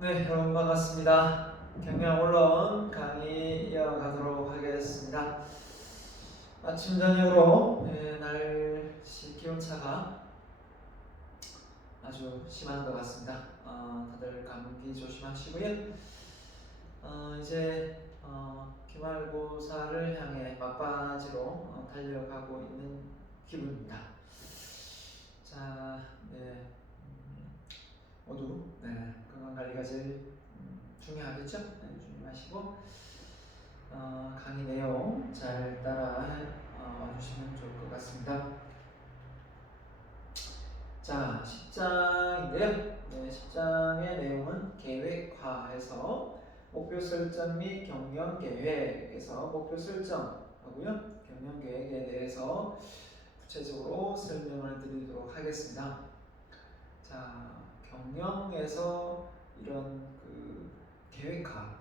네, 여러분 반갑습니다. 경영 언론 강의 이어가도록 하겠습니다. 아침 저녁으로 날씨 기온차가 아주 심한 것 같습니다. 다들 감기 조심하시고요. 이제 기말고사를 향해 막바지로 달려가고 있는 기분입니다. 자, 네. 모두 건강 관리가 제일 중요하겠죠? 네, 조심하시고 강의 내용 잘 따라 와주시면 좋을 것 같습니다. 자, 10장인데요. 10장의 내용은 계획화에서 목표 설정 및 경영 계획에서 목표 설정하고요. 경영 계획에 대해서 구체적으로 설명을 드리도록 하겠습니다. 자, 경영에서 이런 계획화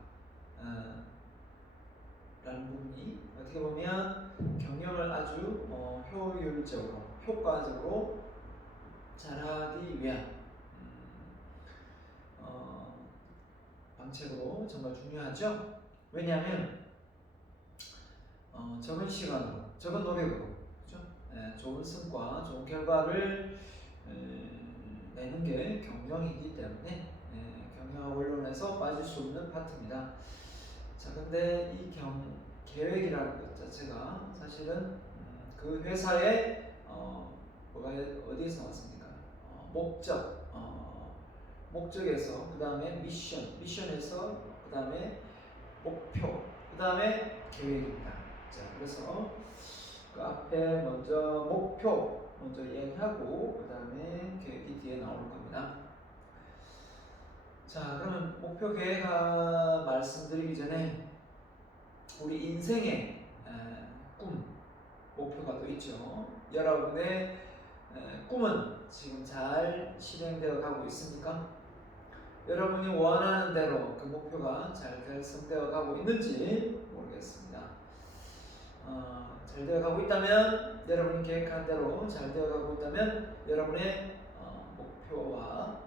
라는 부분이 어떻게 보면 경영을 아주 효율적으로 효과적으로 잘하기 위한 방책으로 정말 중요하죠. 왜냐하면 적은 시간으로 적은 노력으로 그렇죠? 좋은 성과 좋은 결과를 내는 게 경영이기 때문에 경영 원론에서 빠질 수 없는 파트입니다. 자, 근데 이 계획이라는 것 자체가 사실은 그 회사의 뭐가 어디에서 나왔습니까? 목적에서 그 다음에 미션에서 그 다음에 목표, 그 다음에 계획입니다. 자, 그래서 그 앞에 먼저 목표 먼저 이야기하고 그 다음에 계획이 뒤에 나올 겁니다. 자, 그러면 목표 계획 말씀드리기 전에 우리 인생의 꿈, 목표가 또 있죠. 여러분의 꿈은 지금 잘 실행되어 가고 있습니까? 여러분이 원하는 대로 그 목표가 잘 달성되어 가고 있는지 모르겠습니다. 잘 되어 가고 있다면, 여러분이 계획한 대로 잘 되어 가고 있다면 여러분의 목표와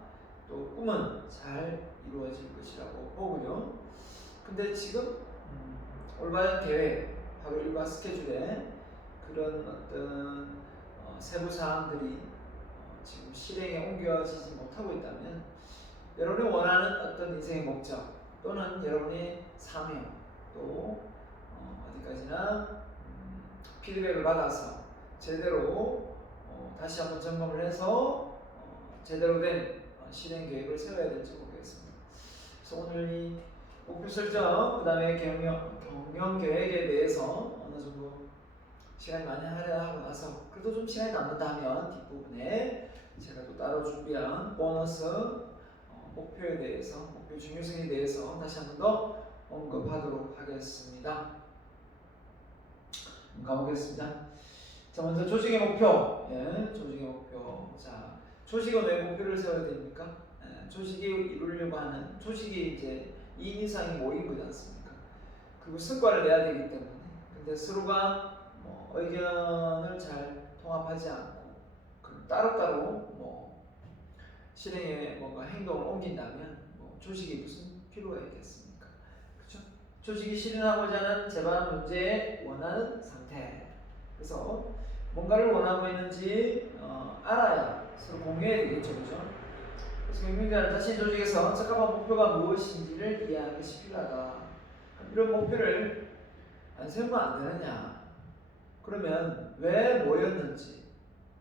또 꿈은 잘 이루어질 것이라고 보고요. 근데 지금 올바른 계획, 바로 일과 스케줄에 그런 어떤 세부 사항들이 지금 실행에 옮겨지지 못하고 있다면 여러분이 원하는 어떤 인생의 목적 또는 여러분의 사명 또 어디까지나 피드백을 받아서 제대로 다시 한번 점검을 해서 제대로 된 실행 계획을 세워야 될지 모르겠습니다. 그래서 오늘 이 목표 설정, 그 다음에 경영 계획에 대해서 어느 정도 시간이 많이 할애하고 나서 그래도 좀 시간이 남는다면 뒷부분에 제가 또 따로 준비한 보너스 목표에 대해서, 목표 중요성에 대해서 다시 한 번 더 언급하도록 하겠습니다. 가보겠습니다. 자, 먼저 조직의 목표. 조직의 목표. 자, 조직은 왜 목표를 세워야 됩니까? 조직이 이루려고 하는, 조직이 이제 2인 이상이 모인 거지 않습니까? 그리고 성과를 내야 되기 때문에. 근데 서로가 의견을 잘 통합하지 않고 따로따로 실행에 뭔가 행동을 옮긴다면 조직이 무슨 필요가 있겠습니까? 그렇죠? 조직이 실현하고자 하는 제반 문제에 원하는 상태. 그래서 뭔가를 원하고 있는지 알아야 서로 공유해야 되겠죠, 그렇죠? 그래서 경영자는 자신 조직에서 적합한 목표가 무엇인지를 이해하는 것이 필요하다. 이런 목표를 안 세우면 안 되느냐? 그러면 왜 모였는지,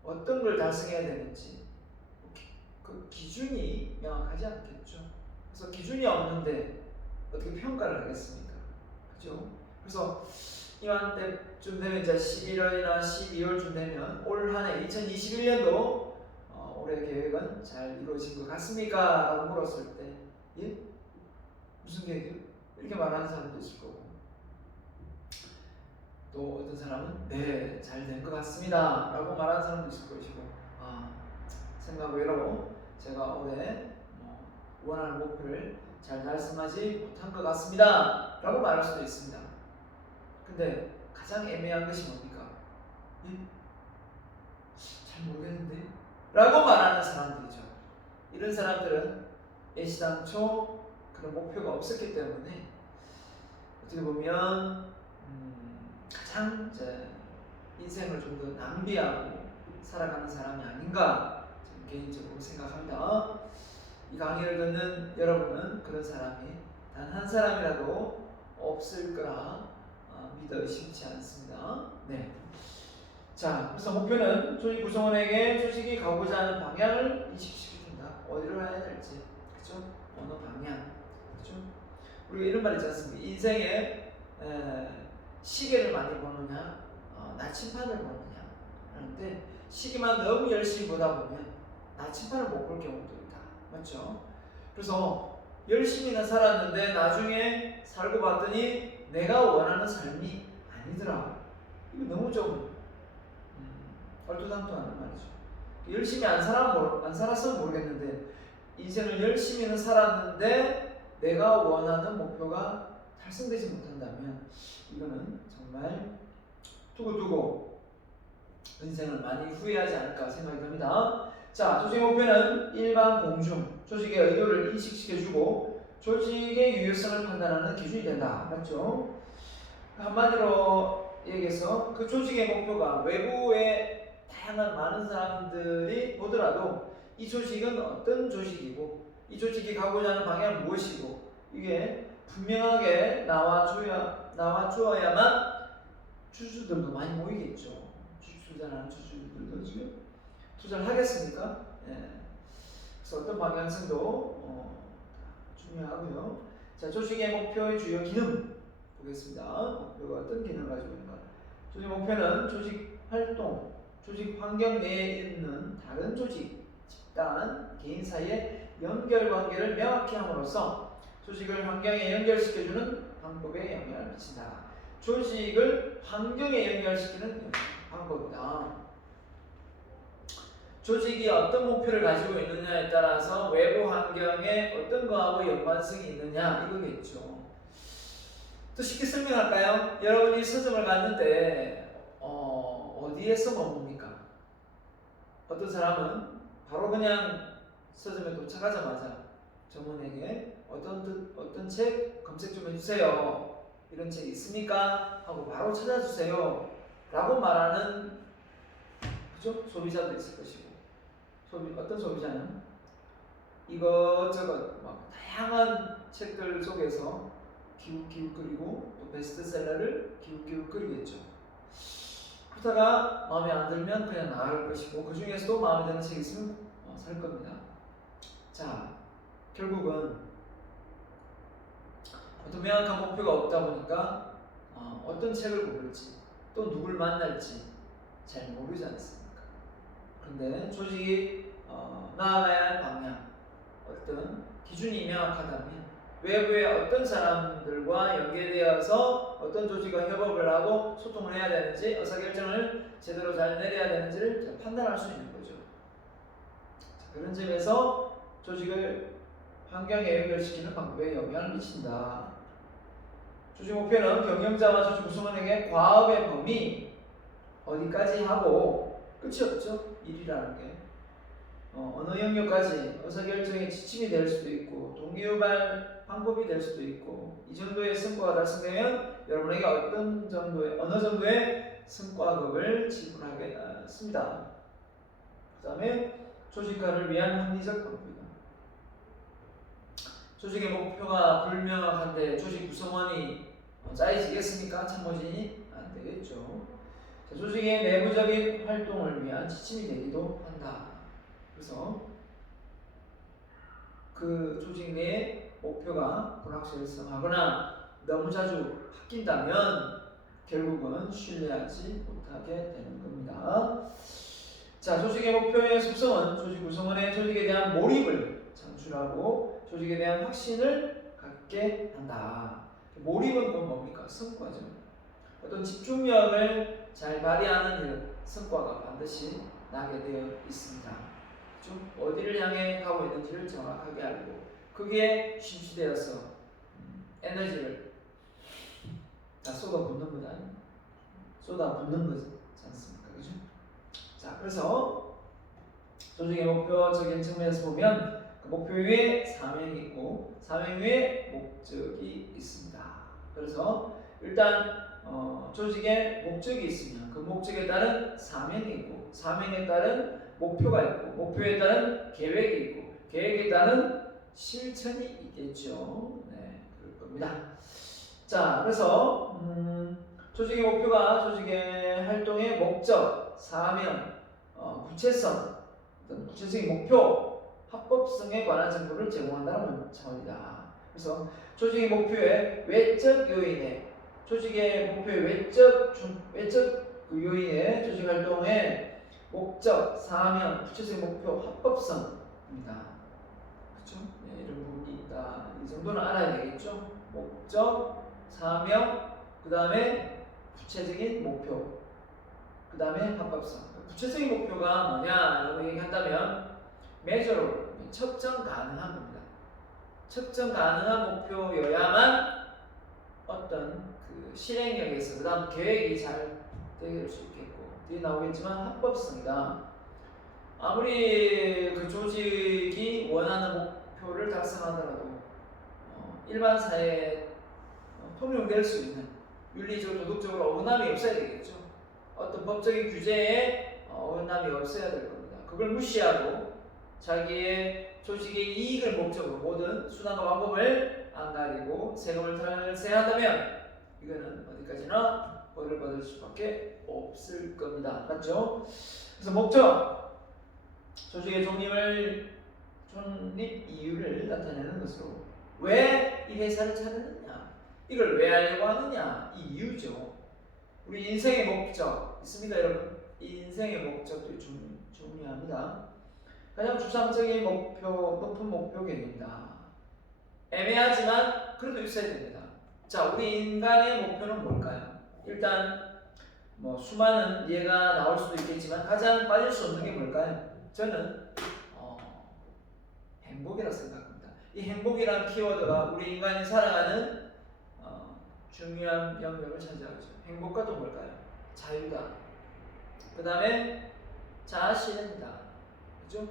어떤 걸 달성해야 되는지 그 기준이 명확하지 않겠죠. 그래서 기준이 없는데 어떻게 평가를 하겠습니까? 그죠? 그래서 이맘때쯤 되면 이제 11월이나 12월쯤 되면 올 한해 2021년도 올해 계획은 잘 이루어진 것 같습니까? 라고 물었을 때 예? 무슨 계획이요? 이렇게 말하는 사람도 있을 거고 또 어떤 사람은 네, 잘 된 것 같습니다 라고 말하는 사람도 있을 것이고 생각 외로 제가 올해 원하는 목표를 잘 달성하지 못한 것 같습니다 라고 말할 수도 있습니다. 근데 가장 애매한 것이 뭡니까? 예? 잘 모르겠는데? 라고 말하는 사람들이죠. 이런 사람들은 애시당초 그런 목표가 없었기 때문에 어떻게 보면 가장 이제 인생을 좀 더 낭비하고 살아가는 사람이 아닌가 저는 개인적으로 생각합니다. 이 강의를 듣는 여러분은 그런 사람이 단 한 사람이라도 없을 거라 믿어 의심치 않습니다. 네. 자, 그래서 목표는 조직 구성원에게 조직이 가고자 하는 방향을 인식시켜준다. 어디로 가야 될지, 그죠? 어느 방향, 그죠? 우리가 이런 말 있지 않습니까? 인생에 시계를 많이 보느냐, 나침판을 보느냐. 그런데 시계만 너무 열심히 보다 보면 나침판을 못 볼 경우도 있다. 맞죠? 그래서 열심히는 살았는데 나중에 살고 봤더니 내가 원하는 삶이 아니더라. 이거 너무 좀 얼토당토하는 말이죠. 열심히 안 살았으면 모르겠는데 인생을 열심히는 살았는데 내가 원하는 목표가 달성되지 못한다면 이거는 정말 두고두고 인생을 많이 후회하지 않을까 생각이 듭니다. 자, 조직 목표는 일반 공중, 조직의 의도를 인식시켜주고 조직의 유효성을 판단하는 기준이 된다. 맞죠? 한마디로 얘기해서 그 조직의 목표가 외부의 다양한 많은 사람들이 보더라도 이 조직은 어떤 조직이고 이 조직이 가고자 하는 방향은 무엇이고 이게 분명하게 나와주어야만 주주들도 많이 모이겠죠. 투자하는 주주들도 지금 투자를 하겠습니까? 예. 그래서 어떤 방향성도 중요하고요. 자, 조직의 목표의 주요 기능 보겠습니다. 목표가 어떤 기능을 가지고 있는가? 조직 목표는 조직 활동, 조직 환경 내에 있는 다른 조직, 집단, 개인 사이의 연결 관계를 명확히 함으로써 조직을 환경에 연결시켜주는 방법에 영향을 미친다. 조직을 환경에 연결시키는 방법이다. 조직이 어떤 목표를 가지고 있느냐에 따라서 외부 환경에 어떤 거하고 연관성이 있느냐 이거겠죠. 또 쉽게 설명할까요? 여러분이 서점을 갔는데 어디에서 머뭅니까? 어떤 사람은 바로 그냥 서점에 도착하자마자 점원에게 어떤 책 검색 좀 해주세요. 이런 책 있습니까? 하고 바로 찾아주세요. 라고 말하는 그죠? 소비자도 있을 것이고 어떤 소비자는 이것저것 막 다양한 책들 속에서 기웃기웃거리고 또 베스트셀러를 기웃기웃거리겠죠. 그러다가 마음에 안 들면 그냥 나갈 것이고 그 중에서도 마음에 드는 책이 있으면 살 겁니다. 자, 결국은 어떤 명확한 목표가 없다 보니까 어떤 책을 고를지 또 누굴 만날지 잘 모르지 않습니까? 그런데 조직이 나아가야 할 방향, 어떤 기준이 명확하다면 외부의 어떤 사람들과 연계되어서 어떤 조직과 협업을 하고 소통을 해야 되는지 의사결정을 제대로 잘 내려야 되는지를 판단할 수 있는 거죠. 그런 점에서 조직을 환경에 연결시키는 방법에 영향을 미친다. 조직 목표는 경영자와 조직 구성원에게 과업의 범위 어디까지 하고 끝이 없죠. 일이라는 게 어느 영역까지 의사결정의 지침이 될 수도 있고 동기유발 방법이 될 수도 있고 이 정도의 성과가 달성되면 여러분에게 어느 정도의 성과급을 지불하겠습니다. 그 다음에 조직화를 위한 합리적 방법이다. 조직의 목표가 불명확한데 조직 구성원이 짜여지겠습니까? 참모진이 안 되겠죠. 자, 조직의 내부적인 활동을 위한 지침이 되기도 한다. 그래서 그 조직 내 목표가 불확실성하거나 너무 자주 바뀐다면 결국은 신뢰하지 못하게 되는 겁니다. 자, 조직의 목표의 속성은 조직 구성원의 조직에 대한 몰입을 창출하고 조직에 대한 확신을 갖게 한다. 몰입은 또 뭡니까? 성과죠. 어떤 집중력을 잘 발휘하는 일, 성과가 반드시 나게 되어 있습니다. 좀 어디를 향해 가고 있는지를 정확하게 알고 거기에 심취되어서 에너지를 다 쏟아붓는 거지 않습니까? 그죠? 자, 그래서 조직의 목표적인 측면에서 보면 목표 위에 사명이 있고 사명 위에 목적이 있습니다. 그래서 일단 조직에 목적이 있으면 그 목적에 따른 사명이 있고 사명에 따른 목표가 있고 목표에 따른 계획이 있고 계획에 따른 실천이 있겠죠. 네, 그럴 겁니다. 자, 그래서 조직의 목표가 조직의 활동의 목적, 사명, 구체성, 구체적인 목표, 합법성에 관한 정보를 제공한다는 차원이다. 그래서 조직의 목표의 외적 요인에 조직의 목표의 외적 그 요인에 조직 활동의 목적, 사명, 구체적인 목표, 합법성입니다. 그렇죠? 네, 이런 부분이 있다. 이 정도는 알아야 되겠죠? 목적, 사명, 그 다음에 구체적인 목표, 그 다음에 합법성. 구체적인 목표가 뭐냐라고 얘기한다면 메저로 측정 가능한 겁니다. 측정 가능한 목표여야만 어떤 그 실행력에서 그 다음 계획이 잘 될 수 있겠고 뒤에 나오겠지만 합법성이다. 아무리 그 조직이 원하는 목표를 달성하더라도 일반 사회에 통용될 수 있는 윤리적, 도덕적으로 어긋남이 없어야 되겠죠. 어떤 법적인 규제에 어긋남이 없어야 될 겁니다. 그걸 무시하고 자기의 조직의 이익을 목적으로 모든 수단과 방법을 안 가리고 세금을 탈세한다면 이거는 어디까지나 벌을 받을 수밖에 없을 겁니다. 맞죠? 그래서 목적, 조직의 존립 이유를 나타내는 것으로 왜 이 회사를 차렸느냐, 이걸 왜 하려고 하느냐, 이 이유죠. 우리 인생의 목적 있습니다, 여러분. 인생의 목적도 중요합니다. 가장 추상적인 목표, 높은 목표 개념이다. 애매하지만 그래도 있어야 됩니다. 자, 우리 인간의 목표는 뭘까요? 일단 뭐 수많은 예가 나올 수도 있겠지만 가장 빠질 수 없는 게 뭘까요? 저는 행복이라 생각합니다. 이 행복이란 키워드가 우리 인간이 살아가는 중요한 영역을 차지하죠. 행복과 또 뭘까요? 자유다. 그 다음에 자아실현이다. 그죠?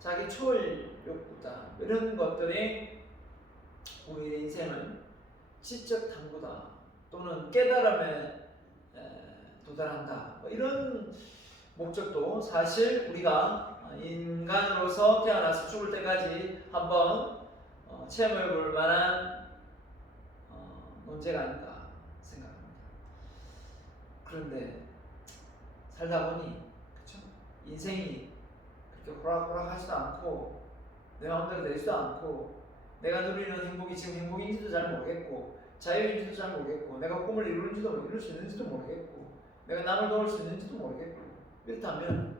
자기 초월 욕구다. 이런 것들이 우리 인생은 지적 탐구다. 또는 깨달음에 도달한다. 뭐 이런 목적도 사실 우리가 인간으로서 태어나서 죽을 때까지 한번 체험해 볼 만한 논제가 아닌가 생각합니다. 그런데 살다 보니 그쵸? 인생이 그렇게 호락호락하지도 않고 내 마음대로 되지도 않고 내가 누리는 행복이 지금 행복인지도 잘 모르겠고 자유인지도 잘 모르겠고 내가 꿈을 이룰 수 있는지도 모르겠고 내가 남을 도울 수 있는지도 모르겠고 이렇다면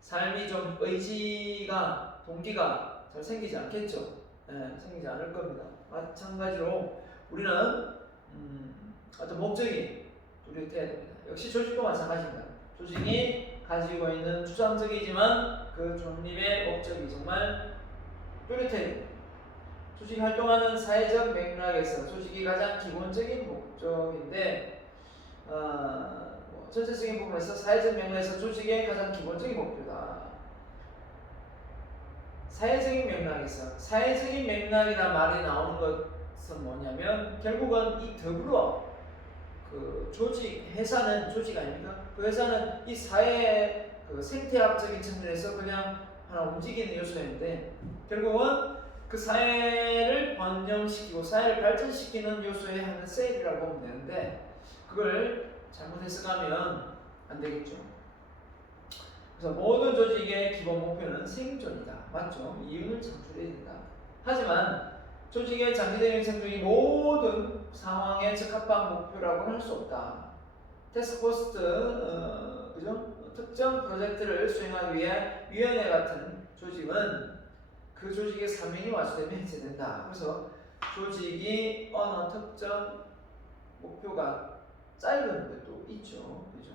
삶이 좀 의지가 동기가 잘 생기지 않겠죠. 생기지 않을 겁니다. 마찬가지로 우리는 어떤 목적이 뚜렷해야 됩니다. 역시 조직도 마찬가지입니다. 조직이 가지고 있는 추상적이지만 그 존립의 목적이 정말 뚜렷해야 됩니다. 조직이 활동하는 사회적 맥락에서 조직이 가장 기본적인 목적인데 전체적인 부분에서 사회적 맥락에서 조직의 가장 기본적인 목표다. 사회적인 맥락이나 말이 나오는 것은 뭐냐면 결국은 이 더불어 그 회사는 조직 아닙니까? 그 회사는 이 사회의 그 생태학적인 측면에서 그냥 하나 움직이는 요소인데 결국은 그 사회를 번영시키고 사회를 발전시키는 요소의 한 셀이라고 보면 되는데 그걸 잘못 해석하면 안 되겠죠. 그래서 모든 조직의 기본 목표는 생존이다. 맞죠? 이윤을 창출해야 된다. 하지만 조직의 장기적인 생존이 모든 상황에 적합한 목표라고는 할 수 없다. 태스크포스트, 그죠? 특정 프로젝트를 수행하기 위해 위원회 같은 조직은 그 조직의 사명이 완수되면 해체된다. 그래서 조직이 어느 특정 목표가 짧은 것도 있죠. 그죠?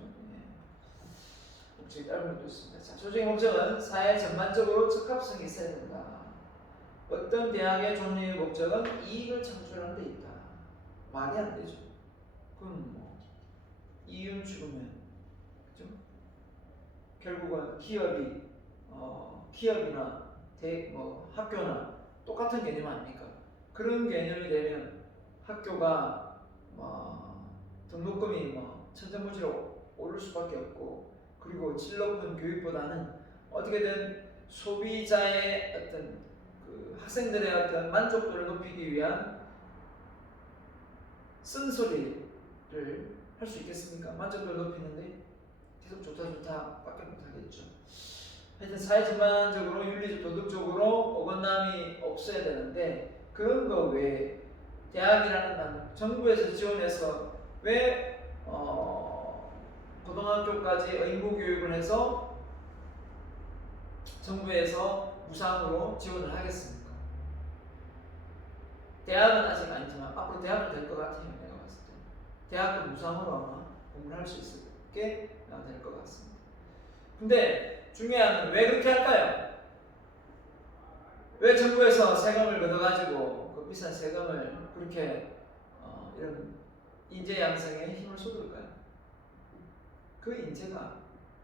목적이 짧은 것도 있습니다. 자, 조직의 목적은 사회 전반적으로 적합성이 있어야 된다. 어떤 대학의 존립의 목적은 이익을 창출하는 데 있다. 말이 안 되죠. 그럼 뭐 이윤 추구면 그죠? 결국은 기업이나 학교나 똑같은 개념 아닙니까? 그런 개념이 되면 학교가 등록금이 천정부지로 오를 수밖에 없고, 그리고 질 높은 교육보다는 어떻게든 소비자의 어떤 그 학생들의 어떤 만족도를 높이기 위한 쓴소리를 할 수 있겠습니까? 만족도를 높이는데 계속 좋다 밖에 못하겠죠. 하여튼 사회 전반적으로 윤리적 도덕적으로 어긋남이 없어야 되는데, 그런 거 외에 대학이라는 정부에서 지원해서 왜 고등학교까지 의무 교육을 해서 정부에서 무상으로 지원을 하겠습니까? 대학은 아직 아니지만 앞으로 대학은 될 것 같아요. 내가 봤을 때 대학도 무상으로 아마 공부를 할 수 있게 될 것 같습니다. 근데 중요한 건 왜 그렇게 할까요? 왜 정부에서 세금을 걷어가지고 그 비싼 세금을 그렇게 이런 인재 양성에 힘을 쏟을까요? 그 인재가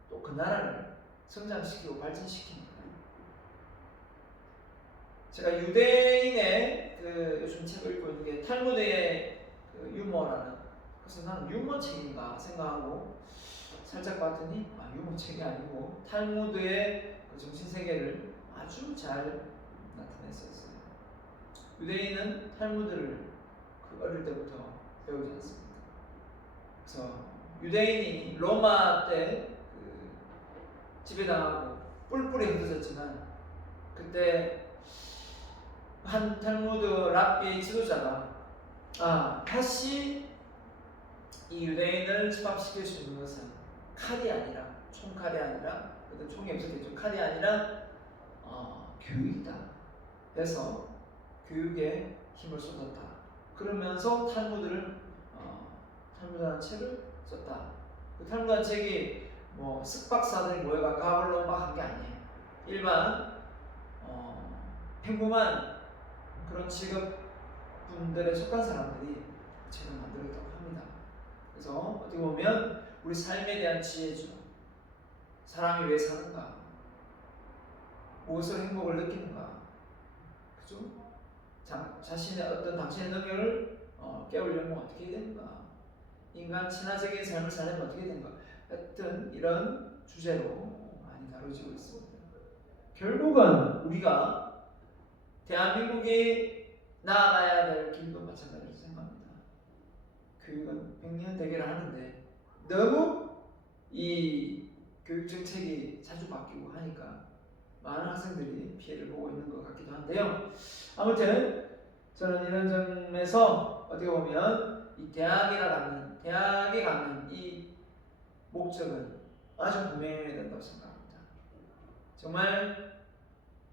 또 그 나라를 성장시키고 발전시키는 거예요. 제가 유대인의 요즘 책을 읽고 있는 게 탈무드의 유머라는, 그래서 나는 유머 책인가 생각하고 살짝 봤더니 유머 책이 아니고 탈무드의 정신세계를 아주 잘 나타냈었어요. 유대인은 탈무드를 어릴 때부터 배우지 않습니까? 그래서 유대인이 로마 때 지배당하고 뿔뿔이 흩어졌지만, 그때 한 탈무드 랍비의 지도자가 다시 이 유대인을 집합시킬 수 있는 것은 칼이 아니라, 총칼이 아니라, 그때 총이 없을 때죠. 칼이 아니라 교육이다. 그래서 교육에 힘을 쏟았다. 그러면서 탈무드라는 책을 썼다. 그 탈무드라는 책이 쓱박사들이 모여가 가벌로 막 한 게 아니에요. 일반 평범한 그런 직업 분들에 속한 사람들이 책을 만들었다고 합니다. 그래서 어떻게 보면 우리 삶에 대한 지혜죠. 사람이 왜 사는가? 무엇으로 행복을 느끼는가? 그죠? 자신의 어떤 당신의 능력을 깨우려면 어떻게 해야 되는가? 인간 친화적인 삶을 살려면 어떻게 되는가? 하여튼 이런 주제로 많이 다뤄지고 있습니다. 결국은 우리가 대한민국이 나아가야 될 길도 마찬가지로 생각합니다. 교육은 백년대계를 하는데 너무 이 교육 정책이 자주 바뀌고 하니까 많은 학생들이 피해를 보고 있는 것 같기도 한데요. 아무튼 저는 이런 점에서 어떻게 보면 이 대학에 갖는 이 목적은 아주 분명해야 된다고 생각합니다. 정말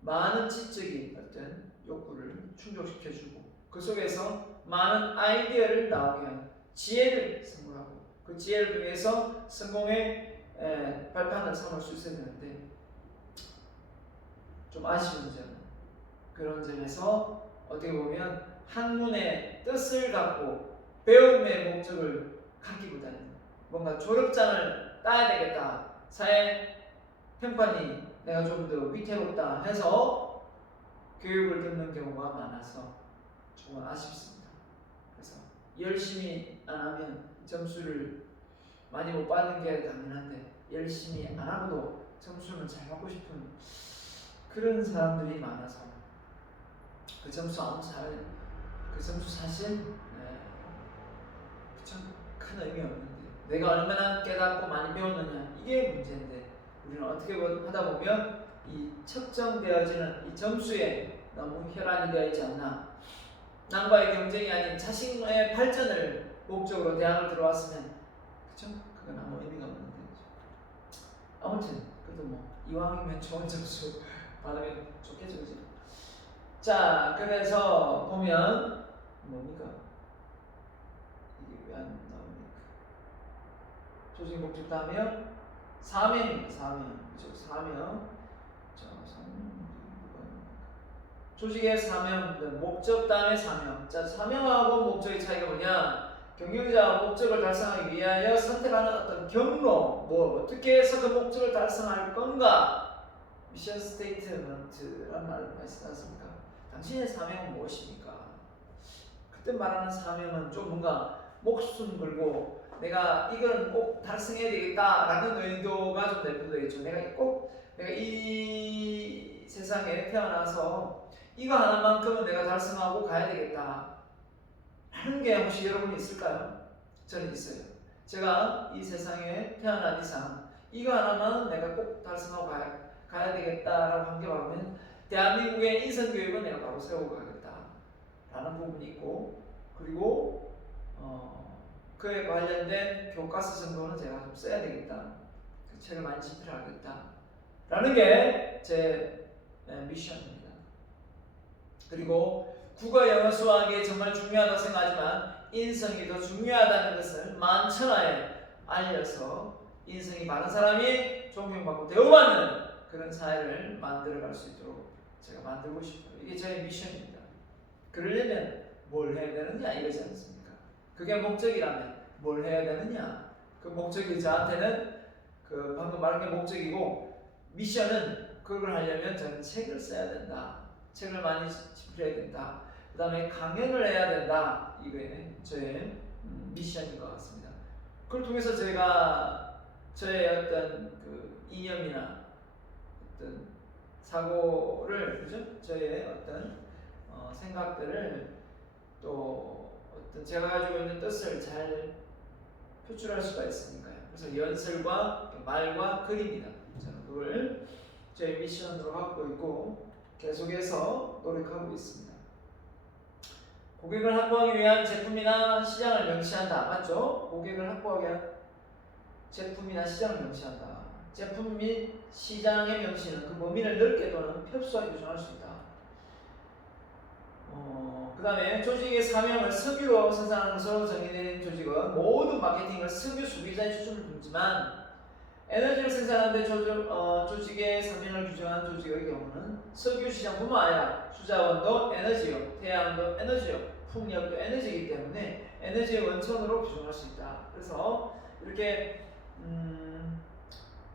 많은 지적인 어떤 욕구를 충족시켜주고, 그 속에서 많은 아이디어를 나오게 하는 지혜를 선물하고, 그 지혜를 통해서 성공의 발판을 삼을 수 있어야 되는데, 좀 아쉬운 점은 그런 점에서 어떻게 보면 학문의 뜻을 갖고 배움의 목적을 갖기보다는 뭔가 졸업장을 따야 되겠다, 사회 평판이 내가 좀 더 위태롭다 해서 교육을 듣는 경우가 많아서 정말 아쉽습니다. 그래서 열심히 안 하면 점수를 많이 못 받는 게 당연한데, 열심히 안 하고도 점수는 잘 받고 싶은 그런 사람들이 많아서 그 점수 그 점수 사실 큰 의미 없는데, 내가 얼마나 깨닫고 많이 배웠느냐, 이게 문제인데, 우리는 어떻게 하다 보면 이 측정되어지는 이 점수에 너무 혈안이 되어 있지 않나. 남과의 경쟁이 아닌 자신의 발전을 목적으로 대학을 들어왔으면, 그쵸? 그건 아무 의미가 없는데. 아무튼 그래도 이왕이면 좋은 점수 받으면 좋겠죠, 그죠? 자, 그래서 보면 뭡니까? 이게 왜 안 나옵니까? 조직 목적 다음에요. 사명입니다. 사명. 그죠? 사명. 자, 사명. 조직의 사명, 목적 다음에 사명. 자, 사명하고 목적의 차이가 뭐냐? 경영자가 목적을 달성하기 위하여 선택하는 어떤 경로, 어떻게 해서 그 목적을 달성할 건가? 미션 스테이트먼트라는 말을 많이 쓰지 않습니까? 당신의 사명은 무엇입니까? 그때 말하는 사명은 좀 뭔가 목숨 걸고 내가 이걸 꼭 달성해야 되겠다라는 의도가 좀 내포되겠죠. 내가 이 세상에 태어나서 이거 하나만큼은 내가 달성하고 가야 되겠다 하는 게 혹시 여러분이 있을까요? 저는 있어요. 제가 이 세상에 태어난 이상 이거 하나만 내가 꼭 달성하고 가야 되겠다라고 한 게 바로는 대한민국의 인성교육은 내가 바로 세우고 가겠다라는 부분이 있고, 그리고 그에 관련된 교과서 정도는 제가 좀 써야 되겠다, 그 책을 많이 집필하겠다라는 게 제 미션입니다. 그리고 국어, 영어, 수학이 정말 중요하다고 생각하지만 인성이 더 중요하다는 것을 만천하에 알려서 인성이 바른 사람이 존경받고 대우받는 그런 사회를 만들어갈 수 있도록 제가 만들고 싶어요. 이게 저의 미션입니다. 그러려면 뭘 해야 되느냐 이거지 않습니까? 그게 목적이라면 뭘 해야 되느냐, 그 목적이 저한테는 그 방금 말한 게 목적이고, 미션은 그걸 하려면 저는 책을 써야 된다, 책을 많이 집필해야 된다, 그 다음에 강연을 해야 된다, 이게 저의 미션인 것 같습니다. 그걸 통해서 제가 저의 어떤 그 이념이나 어떤 사고를, 그죠? 저의 어떤 생각들을, 또 어떤 제가 가지고 있는 뜻을 잘 표출할 수가 있으니까요. 그래서 연설과 말과 글입니다. 저는 그걸 제 미션으로 갖고 있고 계속해서 노력하고 있습니다. 고객을 확보하기 위한 제품이나 시장을 명시한다. 맞죠? 고객을 확보하기 위한 제품이나 시장을 명시한다. 제품 및 시장의 명시는 그 범위를 넓게 또는 협소하게 규정할 수 있다. 그 다음에 조직의 사명을 석유로 생산하는 것으로 정의된 조직은 모든 마케팅을 석유 소비자의 수준을 두지만, 에너지를 생산하는 데 조직의 사명을 규정한 조직의 경우는 석유 시장뿐만 아니라 수자원도 에너지요, 태양도 에너지요, 풍력도 에너지이기 때문에 에너지의 원천으로 규정할 수 있다. 그래서 이렇게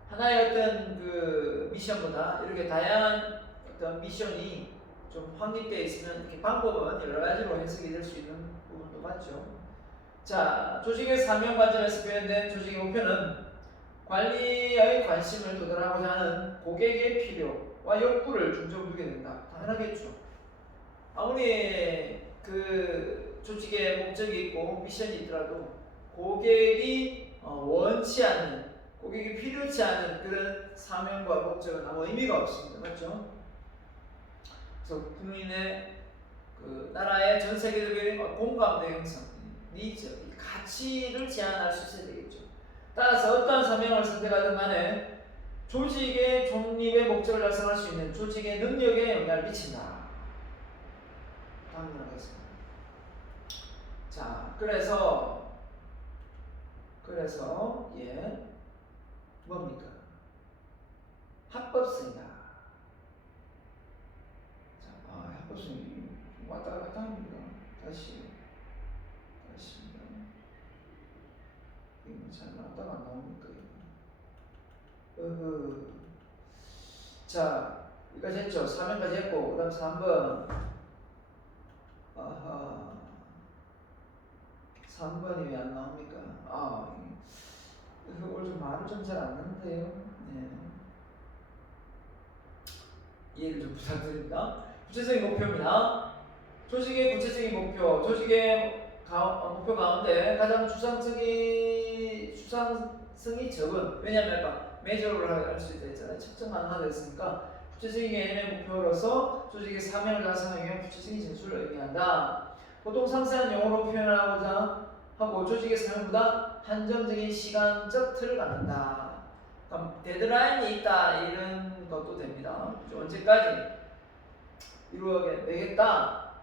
하나의 어떤 그 미션보다 이렇게 다양한 어떤 미션이 좀 확립되어 있으면 이렇게 방법은 여러 가지로 해석이 될 수 있는 부분도 맞죠. 자, 조직의 사명 관점에서 표현된 조직의 목표는 관리의 관심을 도달하고자 하는 고객의 필요와 욕구를 중점 두게 된다. 당연하겠죠. 아무리 그 조직의 목적이 있고 미션이 있더라도 고객이 원치 않는, 고객이 필요치 않은 그런 사명과 목적은 아무 의미가 없습니다. 맞죠? 그래서 국민의 그 나라의 전 세계적인 공감대 형성, 니즈, 가치를 제한할 수 있어야 되겠죠. 따라서 어떠한 사명을 선택하든 간에 조직의 존립의 목적을 달성할 수 있는 조직의 능력에 영향을 미친다. 당연하겠습니다. 자, 그래서 뭡니까? 합법성이다. 자, 합법성이 왔다 갔다 합니다. 다시 이거 잘 나왔다가 안 나옵니까? 자, 여기까지 했죠. 3번까지 했고, 그 다음 3번. 3번이 왜 안 나옵니까? 이거 오늘 좀 말을 좀 잘 안 듣는데요. 네. 이해를 좀 부탁드립니다. 구체적인 목표입니다. 조직의 구체적인 목표, 조직의 목표 가운데 가장 추상성이 적은, 왜냐하면 메저를 할 수 있다 했잖아요. 측정 가능하다 했으니까 구체적인 개념의 목표로서 조직의 사명을 달성하기 위한 구체적인 진술을 의미한다. 보통 상세한 용어로 표현하고자 하고 조직의 사명보다 한정적인 시간적 틀을 갖는다. 그럼 데드라인이 있다 이런 것도 됩니다. 언제까지 이루어야 되겠다.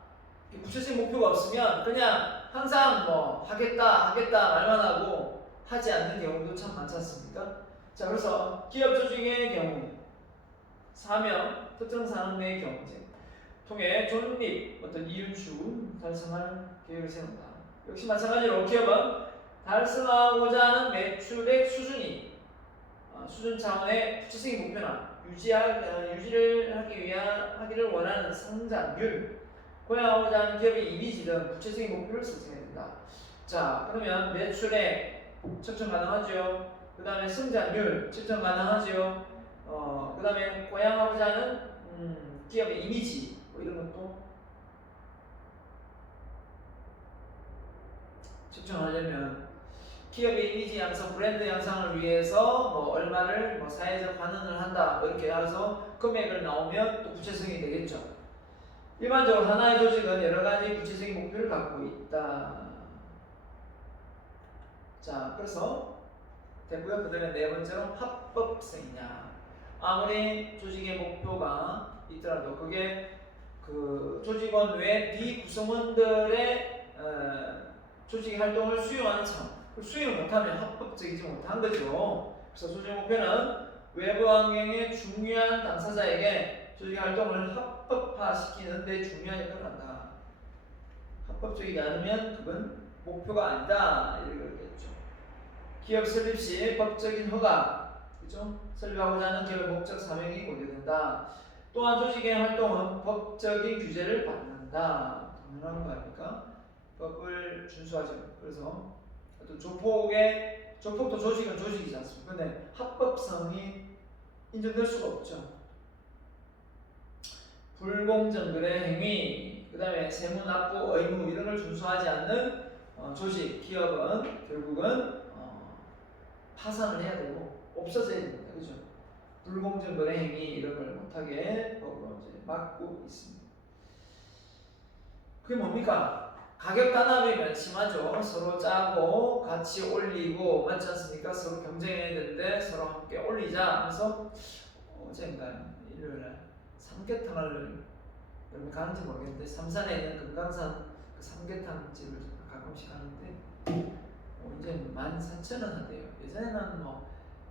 구체적인 목표가 없으면 그냥 항상 하겠다 말만 하고 하지 않는 경우도 참 많지 않습니까? 자, 그래서 기업 조직의 경우 사명, 특정 산업 내의 경우 통해 존립, 어떤 이윤추 달성할 계획을 세운다. 역시 마찬가지로 기업은 달성하고자 하는 매출액 수준이 수준 차원의 구체적인 목표나 유지를 하기를 원하는 성장률, 고양하고자 하는 기업의 이미지 등 구체적인 목표를 설정해야 된다. 자, 그러면 매출액 측정 가능하죠. 그 다음에 성장률 측정 가능하죠. 그 다음에 고양하고자 하는 기업의 이미지 뭐 이런 것도 측정하려면 기업의 이미지 양성, 브랜드 양상을 위해서 뭐 얼마를 뭐 사회적 환원을 한다 뭐 이렇게 해서 금액을 나오면 또 구체성이 되겠죠. 일반적으로 하나의 조직은 여러 가지 구체적인 목표를 갖고 있다. 자, 그래서 됐고요. 그 다음에 네 번째로 합법성이냐. 아무리 조직의 목표가 있더라도 그게 그 조직원 외 비구성원들의 조직 활동을 수용하는 수용 못하면 합법적이지 못한 거죠. 그래서 조직 목표는 외부 환경의 중요한 당사자에게 조직 활동을 합법화시키는 데 중요한 역할을 한다. 합법적이지 않으면 그건 목표가 아니다. 이렇겠죠. 기업 설립 시 법적인 허가, 그죠? 설립하고자 하는 기업의 목적 사명이 고려된다. 또한 조직의 활동은 법적인 규제를 받는다. 당연한 거 아닙니까? 법을 준수하죠. 그래서 또 조폭도 조직은 조직이지 않습니까? 근데 합법성이 인정될 수가 없죠. 불공정 거래 행위, 그 다음에 세무 납부 의무 이런 걸 준수하지 않는 조직, 기업은 결국은 파산을 해야 되고 없어져야 됩니다. 그죠? 불공정 거래 행위 이런 걸 못하게 법으로 이제 막고 있습니다. 그게 뭡니까? 가격 단합이면 심하죠. 서로 짜고 같이 올리고 맞지 않습니까? 서로 경쟁해야 되는데 서로 함께 올리자 하면서 어젠가 일요일날 삼계탕을 여러분 가는지 모르겠는데 삼산에 있는 금강산 그 삼계탕 집을 가끔씩 가는데 이제 14,000원 한대요. 예전에는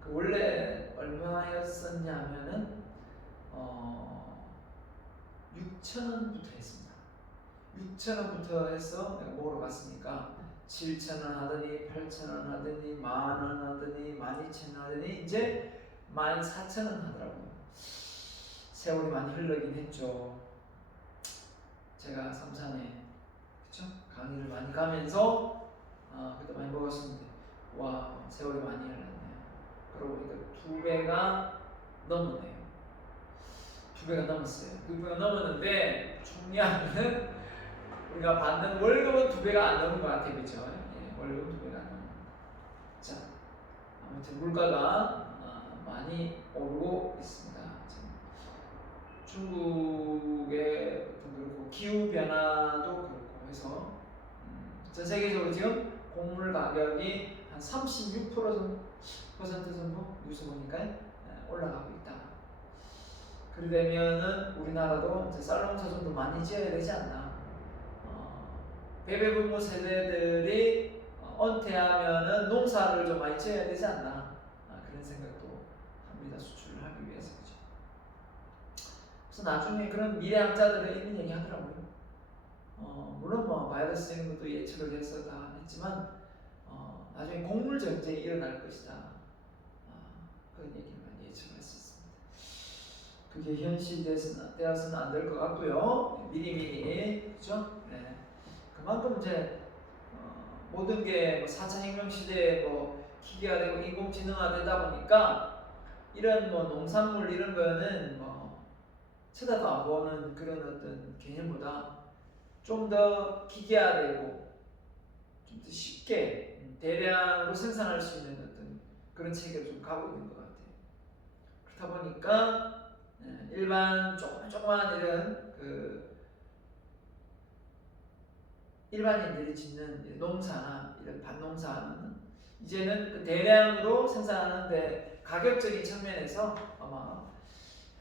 그 원래 얼마였었냐면은 6,000원부터 했습니다. 6,000원부터 해서 내가 먹으러 갔으니까 7,000원 하더니 8,000원 하더니 10,000원 하더니 12,000원 하더니 이제 14,000원 하더라고요. 세월이 많이 흘러긴 했죠. 제가 삼산에 그쵸? 강의를 많이 가면서 그때 많이 먹었었는데 와 세월이 많이 흘렀네요. 그러고 보니까 2배가 넘었네요. 2배가 넘었어요. 2배가 넘었는데 중요한 거는 우리가 받는 월급은 2배가 안 넘은 것 같아요. 그죠? 예, 월급은 2배가 안 넘는. 자, 아무튼 물가가 많이 오르고 있습니다. 중국의 그렇고 기후 변화도 그렇고 해서 전 세계적으로 지금 곡물 가격이 한 36% 정도 뉴스 보니까 올라가고 있다. 그러려면은 우리나라도 이제 쌀 농사 좀 더 많이 지어야 되지 않나. 베베부모 세대들이 은퇴하면은 농사를 좀 많이 지어야 되지 않나. 그런 생각도 합니다. 수출을 하기 위해서. 그죠. 그래서 나중에 그런 미래학자들은 이런 얘기 하더라고요. 물론 바이러스 이런 것도 예측을 해서 다 했지만 나중에 곡물 전쟁이 일어날 것이다. 그런 얘기를 많이 예측을 했었습니다. 그게 현실되어서는 안 될 것 같고요. 미리 그죠? 네. 그만큼 이제 모든 게 4차 혁명 시대에 기계화되고 인공지능화되다 보니까 이런 농산물 이런 거는 쳐다도 안 보는 그런 어떤 개념보다 좀 더 기계화되고 좀 더 쉽게 대량으로 생산할 수 있는 어떤 그런 체계를 좀 가고 있는 것 같아요. 그렇다 보니까 일반 조그만 이런 일반인들이 짓는 농사나 이런 밭농사는 이제는 그 대량으로 생산하는데 가격적인 측면에서 아마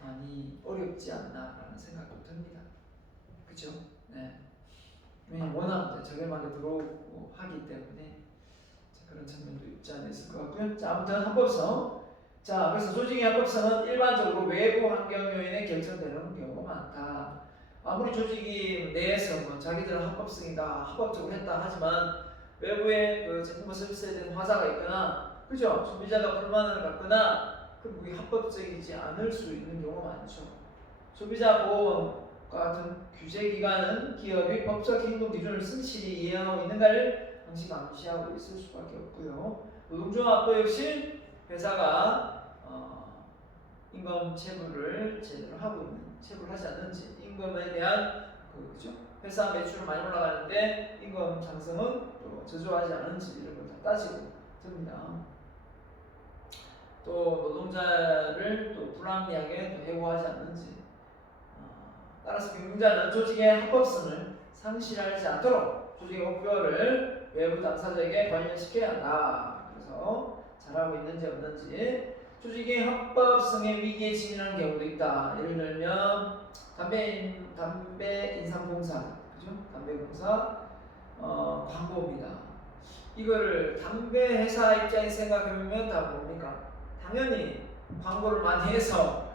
많이 어렵지 않나라는 생각도 듭니다. 그렇죠? 네. 워낙 저렴하게 들어오고 하기 때문에 그런 측면도 있지 않아 있을 것 같고요. 자, 아무튼 합법성. 자, 그래서 조직의 합법성은 일반적으로 외부 환경 요인에 결정되는 경우가 많다. 아무리 조직이 내에서 자기들은 합법성이다, 합법적으로 했다 하지만 외부에 그 제품과 서비스에 대한 화사가 있거나, 그죠? 소비자가 불만을 갖거나 그럼 그게 합법적이지 않을 수 있는 경우가 많죠. 소비자 보호과 같은 규제 기관은 기업이 법적 행동 기준을 성실히 이행하고 있는가를 항시 감시하고 있을 수밖에 없고요. 노동조합도 역시 회사가 임금 체불을 제대로 하고 있는, 체불을 하지 않는지, 임금에 대한 그죠? 회사 매출은 많이 올라가는데 임금 상승은 또 저조하지 않은지 이런 걸 다 따지고 듭니다. 또 노동자를 또 불합리하게 또 해고하지 않는지. 따라서 경영자는 조직의 합법성을 상실하지 않도록 조직의 목표를 외부 당사자에게 관여시켜야 한다. 그래서 잘하고 있는지 없는지. 조직의 합법성의 위기에 직면하는 경우도 있다. 예를 들면 담배 인상공사, 그죠? 담배공사 광고입니다. 이거를 담배 회사 입장에 생각해보면 다 뭡니까? 당연히 광고를 많이 해서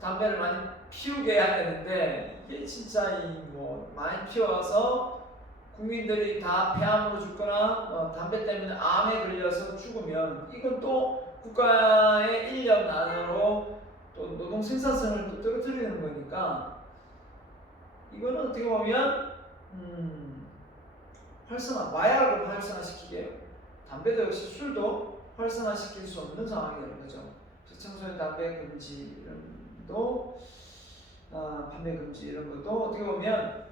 담배를 많이 피우게 해야 되는데 이게 진짜 뭐 많이 피워서 국민들이 다 폐암으로 죽거나 담배 때문에 암에 걸려서 죽으면 이건 또 국가의 인력 난으로 또 노동 생산성을 또 떨어뜨리는 거니까 이거는 어떻게 보면 마약을 활성화시키게 담배도 역시 술도 활성화시킬 수 없는 상황이 되는 거죠. 청소년 담배 금지 이런도 판매 금지 이런 것도 어떻게 보면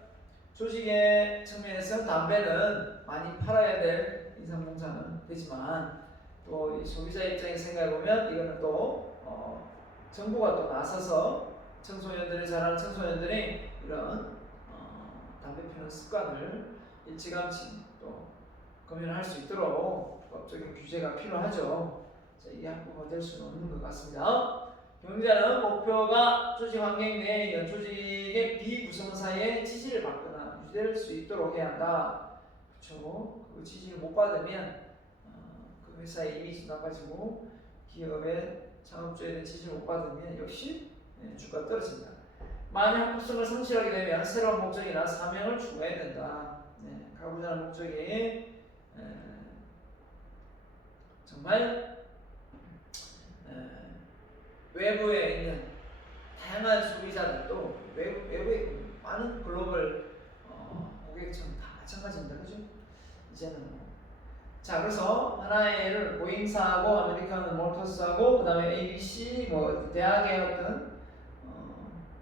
조직의 측면에서 담배는 많이 팔아야 될 인상공사는 되지만 또 이 소비자 입장에 생각해 보면 이거는 또 정부가 또 나서서 청소년들이 자라는 청소년들이 이런 담배 피우는 습관을 일찌감치 또 검열할 수 있도록 법적인 규제가 필요하죠. 자, 이게 합법화 될 수는 없는 것 같습니다. 경영자는 목표가 조직 환경 내에 있는 조직의 비구성사의 지지를 받거나 유지될 수 있도록 해야 한다. 그렇죠? 그 지지를 못 받으면 그 회사의 이미지 나빠지고 기업의 창업주에 대한 지지를 못 받으면 역시 주가가 떨어진다. 만약 합법성을 성실하게 되면 새로운 목적이나 사명을 추구해야 된다. 가고자 하는 목적이 정말 외부에 있는 다양한 소비자들도 외부에 많은 글로벌 고객층 다 마찬가지입니다. 그죠? 이제는 자, 그래서 하나의 예를 보잉사하고 아메리칸 모터스하고 그 다음에 ABC 뭐 대학의 어떤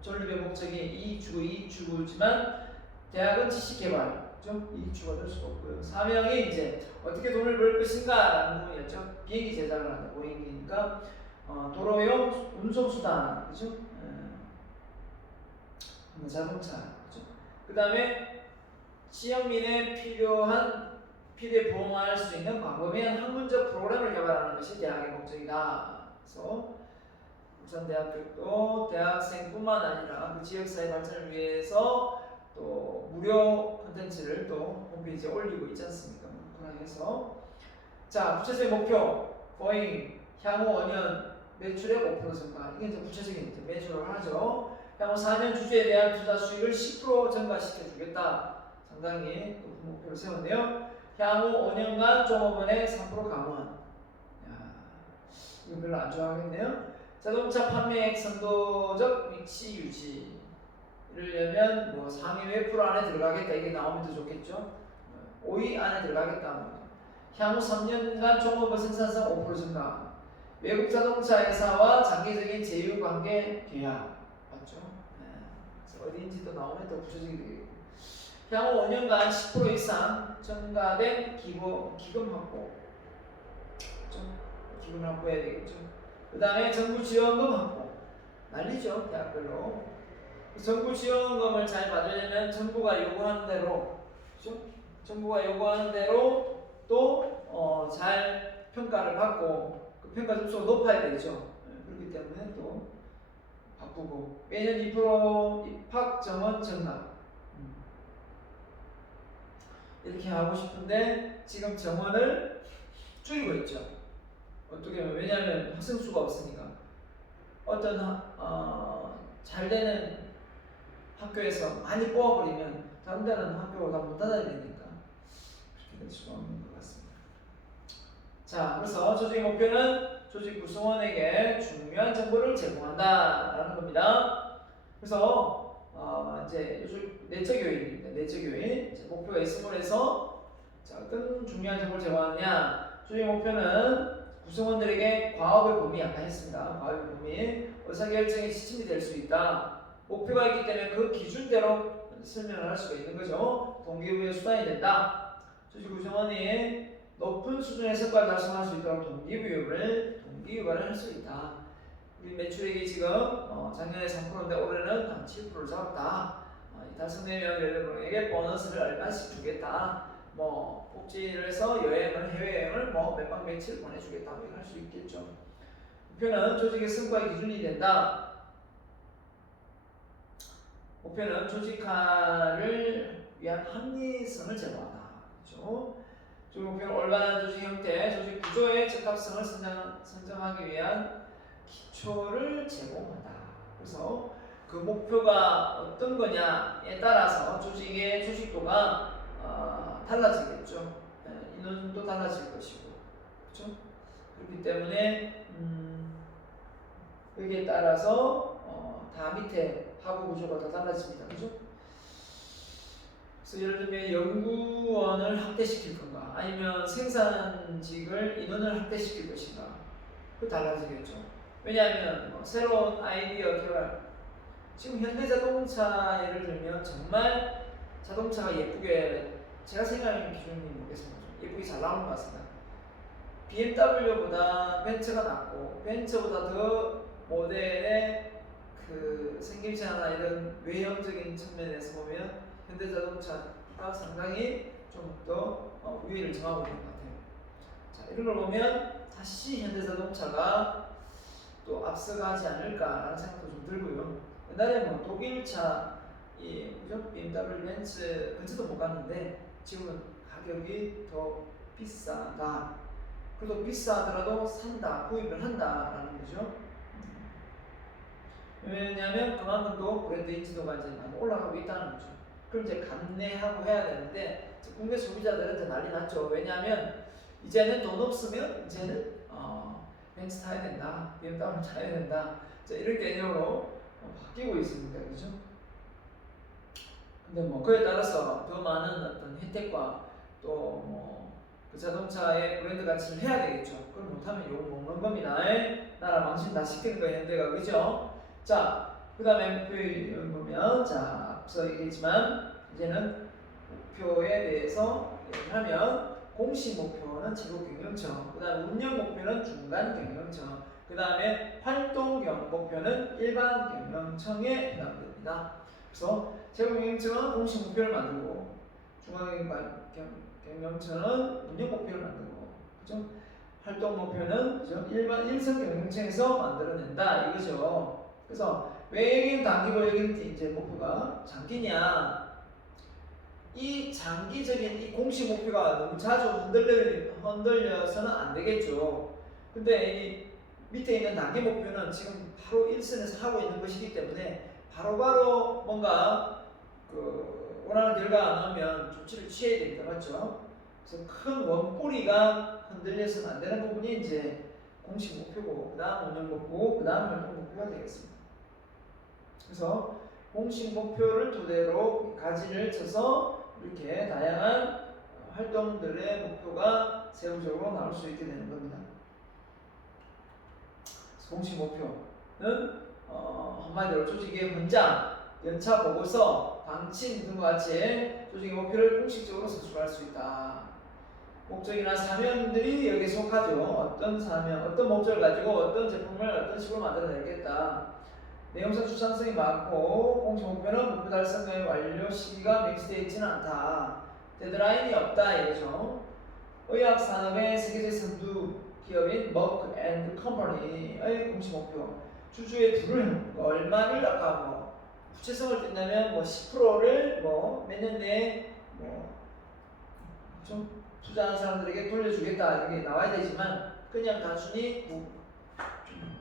존립의 목적이 이익 추구지만 대학은 지식개발 좀 이익추구가 될 수가 없고요. 사명이 이제 어떻게 돈을 벌 것인가라는 부분이었죠. 비행기 제작을 하는 보잉이니까 도로용 운송수단, 그죠? 자동차, 그죠? 그 다음에 지역민의 필요에 부응할 수 있는 광범위한 학문적 프로그램을 개발하는 것이 대학의 목적이다. 그래서 부산대학교도 대학생뿐만 아니라 그 지역사회 발전을 위해서 또 무료 콘텐츠를 또 홈페이지에 올리고 있지 않습니까? 그래서 자, 구체적인 목표 보잉 향후 5년 매출액 5% 증가. 이게 이제 구체적인 매출을 하죠. 향후 4년 주주에 대한 투자 수익을 10% 증가시켜 주겠다. 상당히 높은 목표를 세웠네요. 향후 5년간 종업원의 3% 감원. 이거 별로 안 좋아하겠네요. 자동차 판매액 선도적 위치 유지를 위하면 뭐 상위 몇 프로 안에 들어가겠다 이게 나오면 더 좋겠죠. 5위 안에 들어가겠다. 향후 3년간 종업원 생산성 5% 증가. 외국 자동차 회사와 장기적인 제휴관계 계약. 맞죠? 그래서 어디인지도 나오면 더 구체적이 되겠고. 향후 5년간 10% 이상 증가된 기금 확보. 기금 확보해야 되겠죠. 그 다음에 정부 지원금 확보. 난리죠, 대학별로. 정부 지원금을 잘 받으려면 정부가 요구하는 대로, 그렇죠? 정부가 요구하는 대로 또 잘 평가를 받고 그 평가 점수가 높아야 되죠. 그렇기 때문에 또 바꾸고 매년 2% 입학 정원 증가. 이렇게 하고 싶은데 지금 정원을 줄이고 있죠. 어떻게 보면 왜냐하면 학생 수가 없으니까 어떤 잘 되는 학교에서 많이 뽑아버리면 다른 데는 학교가 다 못 닫아야 되니까 그렇게 될 수가 없는 것 같습니다. 자, 그래서 조직의 목표는 조직 구성원에게 중요한 정보를 제공한다라는 겁니다. 그래서 이제 요즘 내적 요인입니다. 내적 요인. 이제 목표가 있음으로 해서 자, 어떤 중요한 정보를 제공하느냐. 조직 목표는 구성원들에게 과업의 범위 아까 했습니다. 과업의 범위, 의사결정의 지침이 될 수 있다. 목표가 있기 때문에 그 기준대로 설명을 할 수가 있는 거죠. 동기부여 수단이 된다. 조직 구성원이 높은 수준의 성과를 달성할 수 있도록 동기유발을 할 수 있다. 우리 매출액이 지금 작년에 3%인데 올해는 한 7%를 잡았다. 달성되면 여러분에게 보너스를 얼마씩 주겠다. 뭐 복지를 해서 여행을 해외여행을 뭐 몇 박 며칠 보내주겠다. 뭐 이걸 할 수 있겠죠. 목표는 조직의 성과의 기준이 된다. 목표는 조직화를 위한 합리성을 제공하다. 그렇죠? 조직 목표는 올바른 조직 형태, 조직 구조의 적합성을 선정하기 위한 기초를 제공한다. 그래서 그 목표가 어떤 거냐에 따라서 조직의 조직도가 달라지겠죠. 인원도 달라질 것이고, 그렇죠? 그렇기 때문에 여기에 따라서 다 밑에 하부 구조가 다 달라집니다. 그죠? 그래서 예를 들면 연구원을 확대시킬 건가, 아니면 생산직을 인원을 확대시킬 것인가, 그 달라지겠죠. 왜냐하면 새로운 아이디어 개발, 지금 현대자동차 예를 들면 정말 자동차가 예쁘게, 제가 생각하는 기준이 뭐겠습니까? 예쁘게 잘 나오는 것 같습니다. BMW보다 벤츠가 낫고, 벤츠보다 더 모델의 그 생김새나 이런 외형적인 측면에서 보면 현대자동차가 상당히 좀 더 우위를 정하고 있는 것 같아요. 자, 이런 걸 보면 다시 현대자동차가 또 앞서가지 않을까라는 생각도 좀 들고요. 옛날에 뭐 독일차, 그죠? BMW, 벤츠, 벤츠도 못 갔는데 지금은 가격이 더 비싸다. 그래도 비싸더라도 산다, 구입을 한다라는 거죠. 왜냐하면 그만큼 또 브랜드 인지도가 이제 많이 올라가고 있다는 거죠. 그럼 이제 감내하고 해야 되는데 국내 소비자들은 이제 난리 났죠. 왜냐하면 이제는 돈 없으면 이제는 벤츠 타야 된다, BMW 타야 된다. 자, 이런 개념으로 바뀌고 있습니다. 그죠? 근데 뭐 그에 따라서 더 많은 어떤 혜택과 또 그 자동차의 브랜드 가치를 해야 되겠죠. 그걸 못하면 욕 먹는 겁니다. 나라 망신 다 시키는 거예요, 현대가. 그죠? 자, 그 다음에 목표에 보면, 자, 앞서 얘기했지만, 이제는 목표에 대해서 얘기하면, 공식 목표는 제국 경영청, 그 다음에 운영 목표는 중간 경영청, 그 다음에 활동 목표는 일반 경영청에 해당됩니다. 그래서 제국 경영청은 공식 목표를 만들고, 중간 경영청은 운영 목표를 만들고, 그죠? 활동 목표는 그죠? 일반 일선 경영청에서 만들어낸다 이거죠. 그래서 왜 여기는 단기고 여기는 이제 목표가 장기냐? 이 장기적인 이 공식 목표가 너무 자주 흔들려서는 안 되겠죠. 근데 이 밑에 있는 단기 목표는 지금 바로 일선에서 하고 있는 것이기 때문에 바로바로 뭔가 그 원하는 결과가 안 나오면 조치를 취해야 됩니다. 맞죠? 그래서 큰 원꼬리가 흔들려서는 안 되는 부분이 이제 공식 목표고, 그 다음 운영 목표, 그 다음 활동 목표가 되겠습니다. 그래서 공식 목표를 토대로 가지를 쳐서 이렇게 다양한 활동들의 목표가 세부적으로 나올 수 있게 되는 겁니다. 공식 목표는 한마디로 조직의 훈장, 연차 보고서, 방침 등과 같이 조직의 목표를 공식적으로 서술할 수 있다. 목적이나 사명들이 여기에 속하죠. 어떤 사명, 어떤 목적을 가지고 어떤 제품을 어떤 식으로 만들어내겠다. 내용상 추상성이 많고 공식 목표는 목표 달성의 완료 시기가 명시되어 있지는 않다. 데드라인이 없다 이거죠. 의학 산업의 세계적 선두 기업인 머크 앤드 컴퍼니의 공식 목표, 주주의 둘을 얼마를 아까 뭐 구체성을 띈다면 뭐 10%를 뭐 몇 년 내에 뭐 좀 투자한 사람들에게 돌려주겠다 이런 게 나와야 되지만 그냥 단순히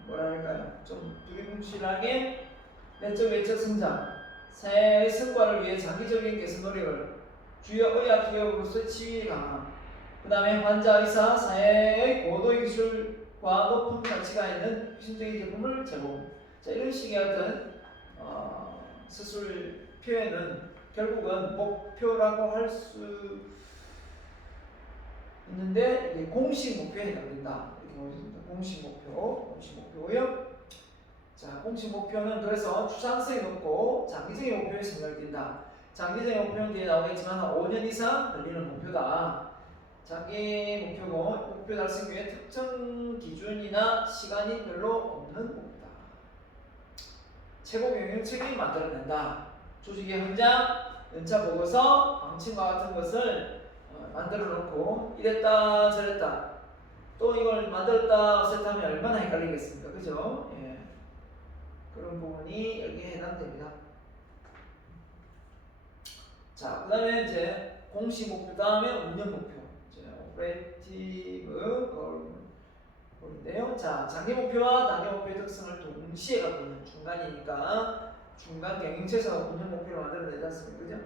뭐랄까요, 좀 두리뭉실하게 내적 성장, 사회의 성과를 위해 장기적인 개선 노력을, 주요 의학 기업으로서의 지위 강화, 그 다음에 환자, 의사, 사회의 고도의 기술 높은 가치가 있는 혁신적인 제품을 제공. 자, 이런 식의 어떤 서술 표현은 결국은 목표라고 할 수 있는데 이게 공식 목표에 해당된다. 이렇게 보여줍니다. 공식 목표고요. 자, 공식 목표는 그래서 추상성이 높고 장기적인 목표에 선별된다. 장기적인 목표는 뒤에 나오겠지만 한 5년 이상 걸리는 목표다. 장기 목표고 목표 달성 위에 특정 기준이나 시간이 별로 없는 목표다. 최고 경영책이 만들어낸다. 조직의 현장, 연차 보고서, 방침과 같은 것을 만들어 놓고 이랬다 저랬다 또 이걸 만들었다 없앴다 하면 얼마나 헷갈리겠습니까? 그죠? 예. 그런 부분이 여기에 해당됩니다. 자, 그 다음에 이제 공식 목표 다음에 운영 목표. 오퍼레이티브 골인데요. 자, 장기 목표와 단기 목표의 특성을 동시에 갖고 있는 중간이니까 중간 경영체에서 운영 목표를 만들어내지 않습니까? 그죠?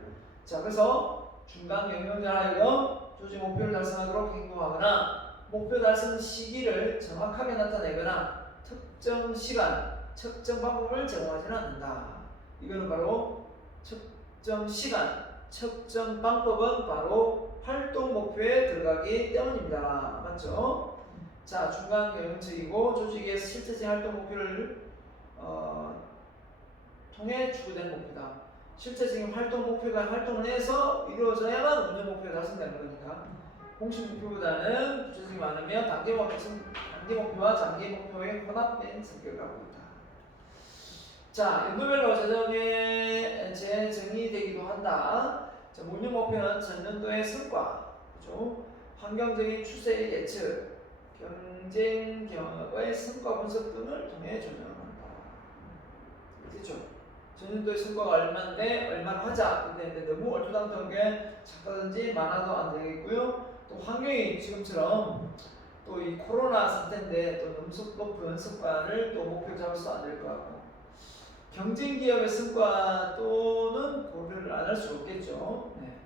자, 그래서 중간 경영자 하여금 조직 목표를 달성하도록 행동하거나 목표 달성 시기를 정확하게 나타내거나 특정 시간, 특정 방법을 제공하지는 않는다. 이거는 바로 특정 시간, 특정 방법은 바로 활동 목표에 들어가기 때문입니다. 맞죠? 자, 중간 경영책이고 조직에서 실제적인 활동 목표를 통해 추구되는 목표다. 실제적인 활동 목표가 활동 내에서 이루어져야만 운영 목표가 달성되는 거니까 공식 목표보다는 구체적이 많으며 단기 목표와 장기 목표의 혼합된 성격을 갖고 있다. 자, 연도별로 재정의되기도 한다. 자, 운영 목표는 전년도의 성과, 그죠? 환경적인 추세의 예측, 경쟁 경험의 성과 분석 등을 통해 조정한다. 그렇죠? 전년도의 성과가 얼마인데 얼마나 하자. 근데 너무 얼토당토하게 작다든지 많아도 안 되겠고요. 또 환경이 지금처럼 또 이 코로나 사태인데 또 너무 높은 성과를 또 목표 잡아서 안 될 것 같고 경쟁 기업의 성과 또는 고려를 안 할 수 없겠죠. 네.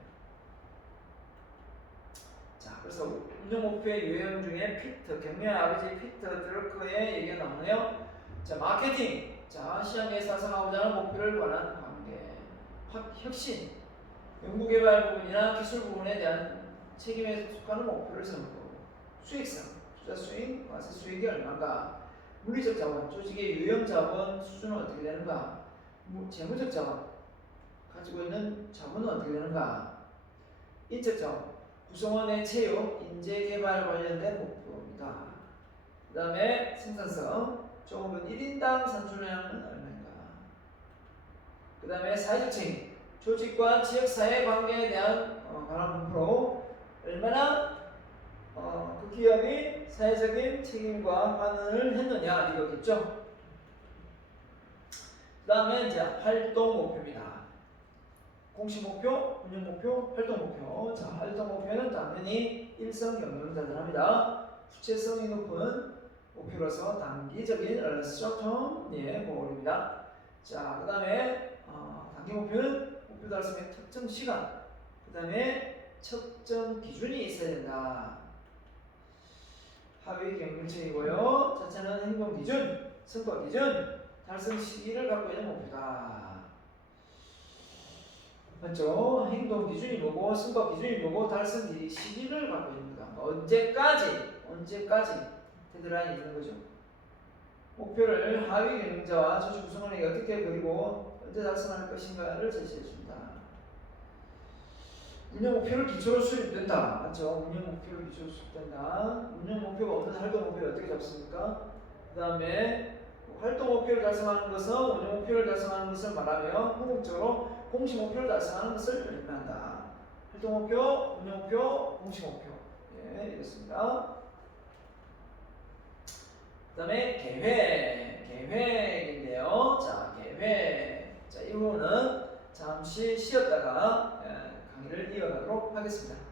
자, 그래서 운영 목표의 유형 중에 피터, 경영의 아버지 피터 드러커의 얘기가 나오네요. 자, 마케팅. 자, 시장에 달성하고자 하는 목표를 관한 관계. 혁신. 연구개발 부분이나 기술 부분에 대한 책임에 속하는 목표를 세우고 수익성. 투자 수익, 과세 수익이 얼마인가. 물리적 자본, 조직의 유형 자본 수준은 어떻게 되는가? 재무적 자본, 가지고 있는 자본은 어떻게 되는가? 인적 자본, 구성원의 채용, 인재 개발 관련된 목표입니다. 그 다음에 생산성, 종업원 1인당 산출량은 얼마인가? 그 다음에 사회적 책임, 조직과 지역사회 관계에 대한 관한 분포로 얼마나 그 기업이 사회적인 책임과 반응을 했느냐 이거겠죠. 그 다음에 이제 활동 목표입니다. 공식 목표, 운영 목표, 활동 목표. 자, 활동 목표는 당연히 일선 경영자들 합니다. 구체성이 높은 목표로서 단기적인 short-term goal입니다. 자, 그 다음에 단기 목표는 목표 달성의 특정 시간, 그 다음에 측정 기준이 있어야 된다. 하위 경영책이고요. 자체는 행동 기준, 성과 기준, 달성 시기를 갖고 있는 목표다. 맞죠? 행동 기준이 뭐고, 성과 기준이 뭐고, 달성 시기를 갖고 있는 거다. 언제까지 데드라인이 있는 거죠. 목표를 하위 경영자와 조직 구성원에게 어떻게 그리고 언제 달성할 것인가를 제시해 줍니다. 운영 목표를 기초로 수립된다. 맞죠? 운영 목표를 기초로 수립된다. 운영 목표가 없는 활동 목표를 어떻게 잡습니까? 그 다음에 활동 목표를 달성하는 것은 운영 목표를 달성하는 것을 말하며 궁극적으로 공식 목표를 달성하는 것을 의미한다. 활동 목표, 운영 목표, 공식 목표. 예, 이렇습니다. 그 다음에 계획인데요. 자, 계획. 자, 이 부분은 잠시 쉬었다가 강의를 이어가도록 하겠습니다.